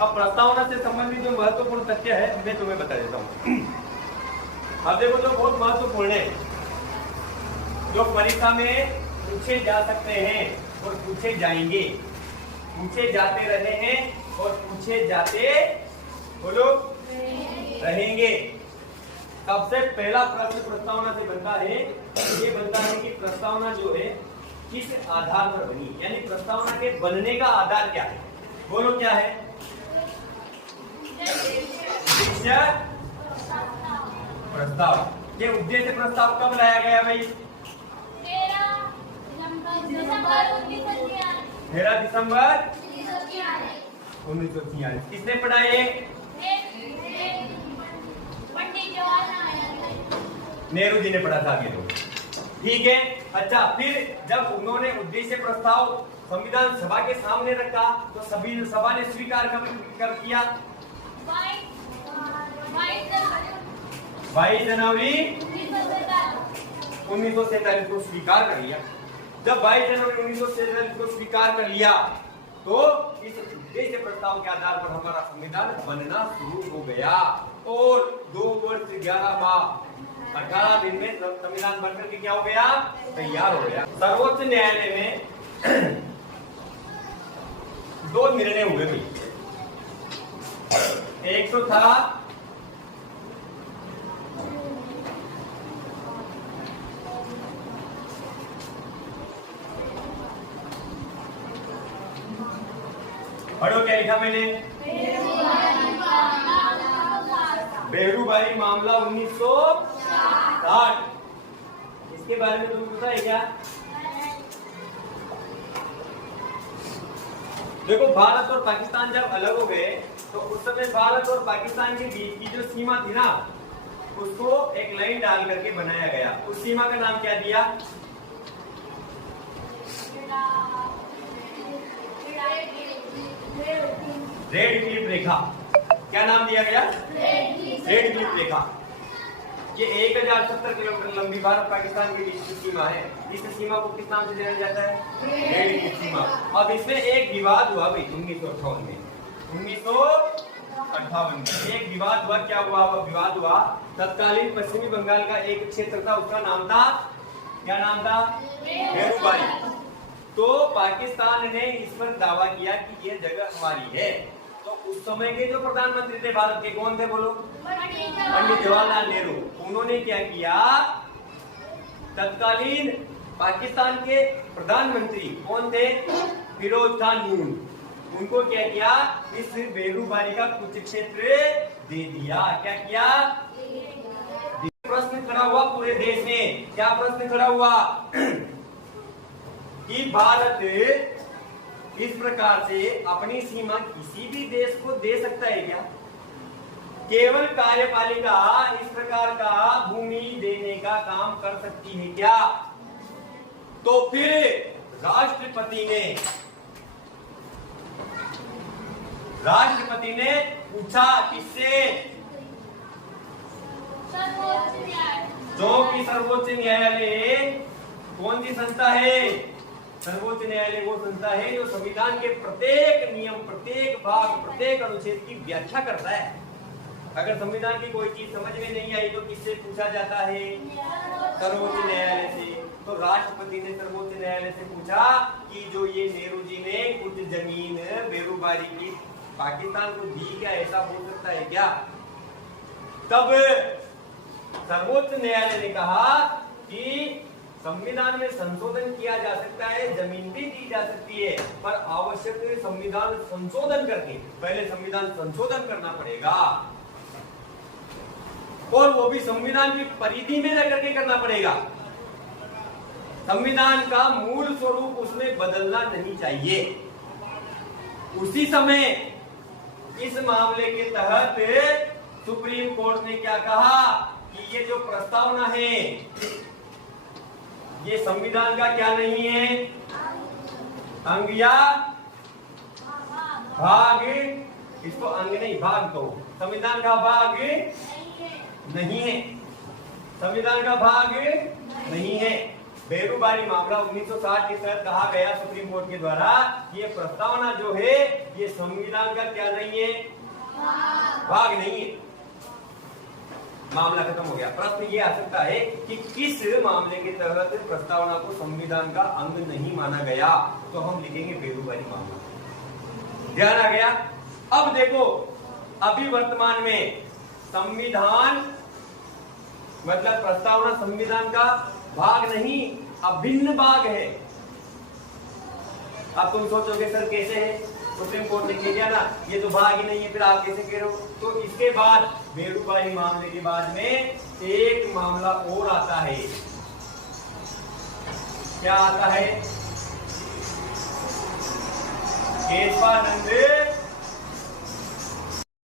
अब प्रस्तावना से संबंधित जो महत्वपूर्ण तथ्य है मैं तुम्हें बता देता हूँ। अब देखो जो बहुत महत्वपूर्ण है, जो परीक्षा में पूछे जा सकते हैं और पूछे जाएंगे, पूछे जाते रहे हैं और पूछे जाते बोलो रहेंगे। सबसे पहला प्रश्न प्रस्तावना से बनता है, ये बनता है कि प्रस्तावना जो है किस आधार पर बनी, यानी प्रस्तावना के बनने का आधार क्या है। बोलो क्या है? प्रस्ताव। ये उद्देश्य प्रस्ताव कब लाया गया भाई? 13 दिसंबर 1946। किसने पढ़ाए? नेहरू जी ने पढ़ा था आगे लोग। ठीक है। अच्छा, फिर जब उन्होंने उद्देश्य प्रस्ताव संविधान सभा के सामने रखा तो सभी सभा ने स्वीकार कर किया। 22 जनवरी 1947 को स्वीकार कर लिया। जब 22 जनवरी 1947 को स्वीकार कर लिया तो इस उद्देश्य प्रस्ताव के आधार पर हमारा संविधान बनना शुरू हो गया और 2 वर्ष 11 माह 18 दिन में संविधान बनकर के क्या हो गया? तैयार हो गया। सर्वोच्च न्यायालय में 2 निर्णय हुए भाई। एक तो था पढ़ो क्या लिखा मैंने? बेहरूबारी मामला 1960। इसके बारे में तुम्हें पता है क्या? देखो, भारत और पाकिस्तान जब अलग हो गए तो उस समय भारत और पाकिस्तान के बीच की जो सीमा थी ना, उसको एक लाइन डाल करके बनाया गया। उस सीमा का नाम क्या दिया? रेड क्लिफ रेखा। क्या नाम दिया गया? रेड क्लिफ रेखा। ये 1070 किलोमीटर लंबी भारत पाकिस्तान के बीच की सीमा है। इस सीमा को किस नाम से जाना जाता है? रेड क्लिफ सीमा। अब इसमें एक विवाद हुआ भाई 1958 में। 1958 में एक विवाद हुआ। क्या हुआ? विवाद हुआ तत्कालीन पश्चिमी बंगाल का एक क्षेत्र था, उसका नाम था, क्या नाम था? बेहरूबारी। तो पाकिस्तान ने इस पर दावा किया कि यह जगह हमारी है। तो उस समय के जो प्रधानमंत्री थे भारत के, कौन थे बोलो? पंडित जवाहरलाल नेहरू। उन्होंने क्या किया? तत्कालीन पाकिस्तान के प्रधानमंत्री कौन थे? फिरोज खान नून। उनको क्या किया? इस बेहरूबारी का कुछ क्षेत्र दे दिया। क्या किया? प्रश्न खड़ा हुआ पूरे देश में। क्या प्रश्न खड़ा हुआ? कि भारत इस प्रकार से अपनी सीमा किसी भी देश को दे सकता है क्या? केवल कार्यपालिका इस प्रकार का भूमि देने का काम कर सकती है क्या? तो फिर राष्ट्रपति ने पूछा किससे? जो कि सर्वोच्च न्यायालय कौन सी संस्था है? सर्वोच्च न्यायालय वो संस्था है जो संविधान के प्रत्येक नियम, प्रत्येक भाग, प्रत्येक अनुच्छेद की व्याख्या करता है। अगर संविधान की कोई चीज समझ में नहीं आई तो किससे पूछा जाता है? सर्वोच्च न्यायालय से। तो राष्ट्रपति ने सर्वोच्च न्यायालय से पूछा कि जो ये नेहरू जी ने कुछ जमीन बेहरूबारी की पाकिस्तान को दी, क्या ऐसा हो सकता है क्या? तब सर्वोच्च न्यायालय ने कहा कि संविधान में संशोधन किया जा सकता है, जमीन भी दी जा सकती है, पर आवश्यक संविधान संशोधन करके पहले संविधान संशोधन करना पड़ेगा और वो भी संविधान की परिधि में रह करके करना पड़ेगा। संविधान का मूल स्वरूप उसमें बदलना नहीं चाहिए। उसी समय इस मामले के तहत सुप्रीम कोर्ट ने क्या कहा कि ये जो प्रस्तावना है ये संविधान का क्या नहीं है? अंग या भाग। इसको अंग नहीं भाग कहो। संविधान का भाग नहीं है, संविधान का भाग नहीं है। बेरूबारी मामला 1960 के तहत कहा गया सुप्रीम कोर्ट के द्वारा कि ये प्रस्तावना जो है ये संविधान का क्या नहीं है, भाग नहीं है। मामला खत्म हो गया। प्रश्न ये आ सकता है कि किस मामले के तहत प्रस्तावना को संविधान का अंग नहीं माना गया, तो हम लिखेंगे बेरूबारी मामला। ध्यान आ गया। अब देखो, अभी वर्तमान में संविधान मतलब प्रस्तावना संविधान का भाग नहीं, अभिन्न भाग है। अब तुम सोचोगे सर कैसे है, सुप्रीम कोर्ट ने कह दिया ना ये तो भाग ही नहीं है, फिर आप कैसे कह रहे हो। तो इसके बाद बेरूबारी मामले के बाद में एक मामला और आता है। क्या आता है? केशवानंद